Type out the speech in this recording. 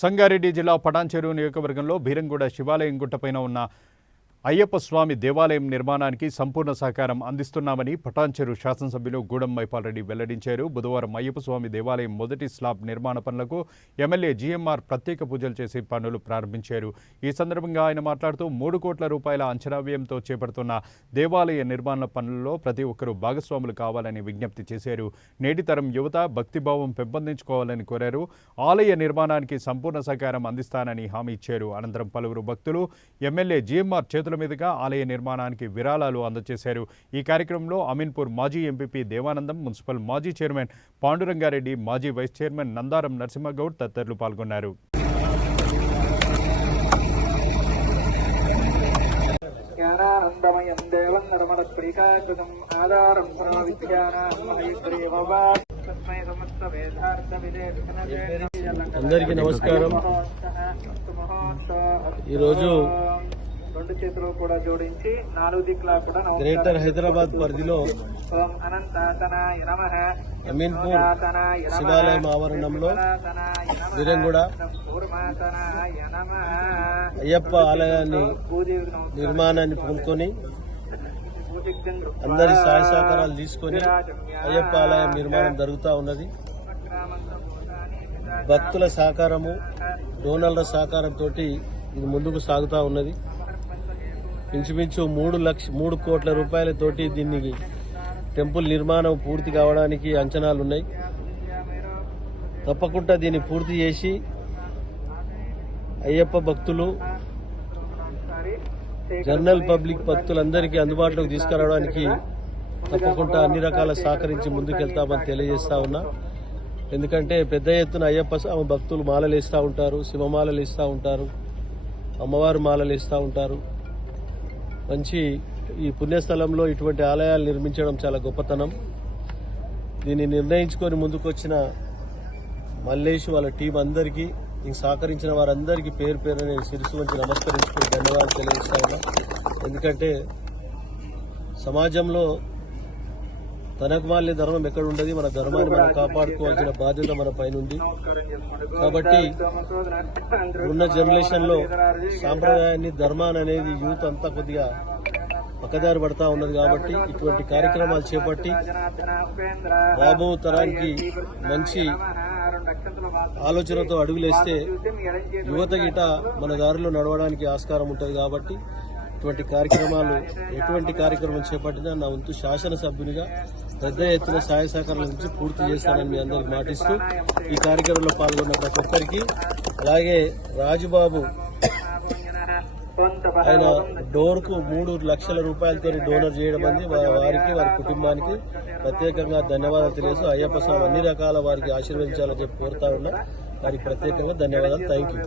సంగారెడ్డి జిల్లా పటాన్చెరు నియోజకవర్గంలో బీరంగూడ శివాలయం గుట్టపైన ఉన్న అయ్యప్ప స్వామి దేవాలయం నిర్మాణానికి సంపూర్ణ సహకారం అందిస్తున్నామని పటాన్చెరు శాసనసభ్యులు గూడెం మైపాల్రెడ్డి వెల్లడించారు. బుధవారం అయ్యప్ప స్వామి దేవాలయం మొదటి స్లాబ్ నిర్మాణ పనులకు ఎమ్మెల్యే జీఎంఆర్ ప్రత్యేక పూజలు చేసి పనులు ప్రారంభించారు. ఈ సందర్భంగా ఆయన మాట్లాడుతూ 3 కోట్ల రూపాయల అంచనా వ్యయంతో చేపడుతున్న దేవాలయ నిర్మాణ పనుల్లో ప్రతి ఒక్కరూ భాగస్వాములు కావాలని విజ్ఞప్తి చేశారు. నేటి తరం యువత భక్తిభావం పెంపొందించుకోవాలని కోరారు. ఆలయ నిర్మాణానికి సంపూర్ణ సహకారం అందిస్తానని హామీ ఇచ్చారు. అనంతరం పలువురు భక్తులు ఎమ్మెల్యే జీఎంఆర్ చేతుల మీదుగా ఆలయ నిర్మాణానికి విరాళాలు అందజేశారు. ఈ కార్యక్రమంలో అమీన్పూర్ మాజీ ఎంపీపీ దేవానందం, మున్సిపల్ మాజీ చైర్మన్ పాండురంగారెడ్డి, మాజీ వైస్ చైర్మన్ నందారం నరసింహగౌడ్ తదితరులు పాల్గొన్నారు. అందరికీ నమస్కారం. ఈరోజు రెండు చేతులు కూడా జోడించి 4 దిక్కులా కూడా గ్రేటర్ హైదరాబాద్ పరిధిలో అమీన్పూర్ శివాలయం ఆవరణంలో బీరంగూడ అయ్యప్ప ఆలయాన్ని నిర్మాణాన్ని పూనుకొని అందరి సహాయ సహకారాలు తీసుకొని అయ్యప్ప ఆలయం నిర్మాణం జరుగుతూ ఉన్నది. భక్తుల సహకారము, డోనర్ల సహకారంతో ఇది ముందుకు సాగుతూ ఉన్నది. ఇంచుమించు 3 కోట్ల రూపాయలతోటి దీనికి టెంపుల్ నిర్మాణం పూర్తి కావడానికి అంచనాలున్నాయి. తప్పకుండా దీన్ని పూర్తి చేసి అయ్యప్ప భక్తులు, జనరల్ పబ్లిక్ భక్తులందరికీ అందుబాటులోకి తీసుకురావడానికి తప్పకుండా అన్ని రకాల సహకరించి ముందుకెళ్తామని తెలియజేస్తా ఉన్నా. ఎందుకంటే పెద్ద ఎత్తున అయ్యప్ప స్వామి భక్తులు మాలలు వేస్తూ ఉంటారు, శివమాలలు వేస్తూ ఉంటారు, అమ్మవారు మాలలు వేస్తూ ఉంటారు. మంచి ఈ పుణ్యస్థలంలో ఇటువంటి ఆలయాలు నిర్మించడం చాలా గొప్పతనం. దీన్ని నిర్ణయించుకొని ముందుకొచ్చిన మల్లేష్ వాళ్ళ టీం అందరికీ, దీనికి సహకరించిన వారందరికీ పేరు పేరు నేను శిరస్సు వంచి నమస్కరించుకుని ధన్యవాదాలు తెలియజేస్తా ఉన్నా. ఎందుకంటే సమాజంలో తనకు మాలిన ధర్మం ఎక్కడ ఉండదు. మన ధర్మాన్ని మనం కాపాడుకోవాల్సిన బాధ్యత మన పైన ఉంది. కాబట్టి ఉన్న జనరేషన్లో సాంప్రదాయాన్ని, ధర్మాన్ని అనేది యూత్ అంతా కొద్దిగా పక్కదారి పడతా ఉన్నది. కాబట్టి ఇటువంటి కార్యక్రమాలు చేపట్టి రాబో తరానికి మంచి ఆలోచనతో అడుగులేస్తే యువత గిట మన దారిలో నడవడానికి ఆస్కారం ఉంటుంది. కాబట్టి ఇటువంటి కార్యక్రమాలు, ఎటువంటి కార్యక్రమం చేపట్టినా నా వంతు శాసనసభ్యునిగా పెద్ద ఎత్తున సహాయ సహకారాల నుంచి పూర్తి చేస్తానని మీ అందరికి మాటిస్తూ ఈ కార్యక్రమంలో పాల్గొన్న ప్రతి ఒక్కరికి, అలాగే రాజుబాబు ఆయన డోర్కు 3 లక్షల రూపాయలతో డోనర్ చేయడం అంది వారికి, వారి కుటుంబానికి ప్రత్యేకంగా ధన్యవాదాలు తెలియజేస్తూ అయ్యప్ప స్వామి అన్ని రకాల వారికి ఆశీర్వదించాలని చెప్పి కోరుతా ఉన్నా. వారికి ప్రత్యేకంగా ధన్యవాదాలు. Thank you.